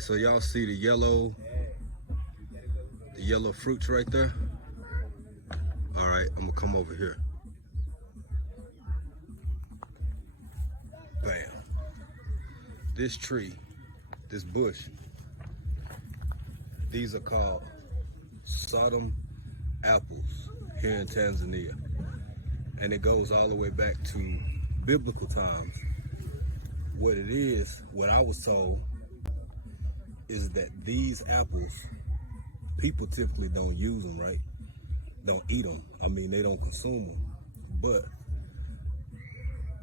right, so y'all see the yellow fruits right there? All right, I'm gonna come over here. Bam. This tree, this bush, these are called SodomApples here in Tanzania. And it goes all the way back to biblical times. What it is, what I was told, is that these apples, people typically don't use them, right? Don't eat them. I mean, they don't consume them. But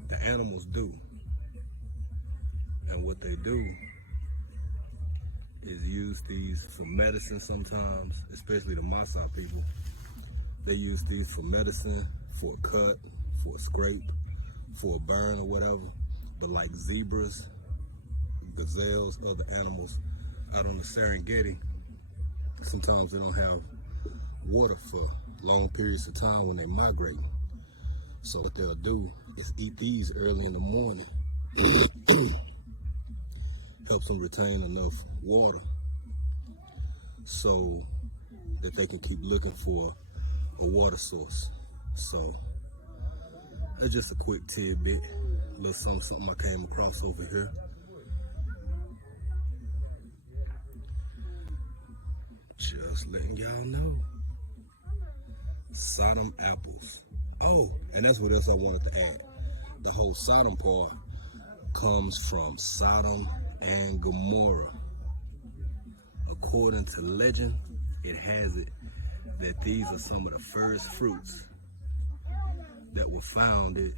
the animals do. And what they do is use these for medicine sometimes, especially the Maasai people. They use these for medicine, for a cut, for a scrape, for a burn or whatever. But like zebras, gazelles, other animals out on the Serengeti, sometimes they don't have water for long periods of time when they migrate. So what they'll do is eat these early in the morning. Helps them retain enough water so that they can keep looking for a water source. So that's just a quick tidbit, a little something I came across over here. Just letting y'all know. SodomApples. Oh, and that's what else I wanted to add. The whole Sodom part comes from Sodom and Gomorrah. According to legend, it has it that these are some of the first fruits that were founded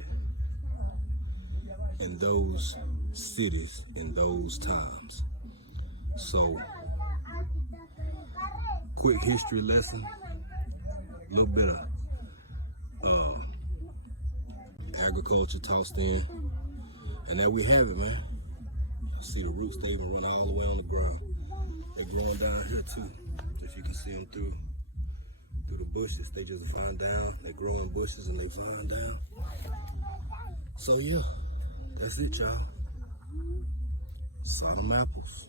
in those cities in those times. So, quick history lesson, a little bit of agriculture tossed in, and there we have it, man. See the roots, they even run all the way on the ground. They're growing down here too. If you can see them through the bushes, they just vine down. They grow in bushes and they vine down. So yeah, that's it, y'all. SodomApples.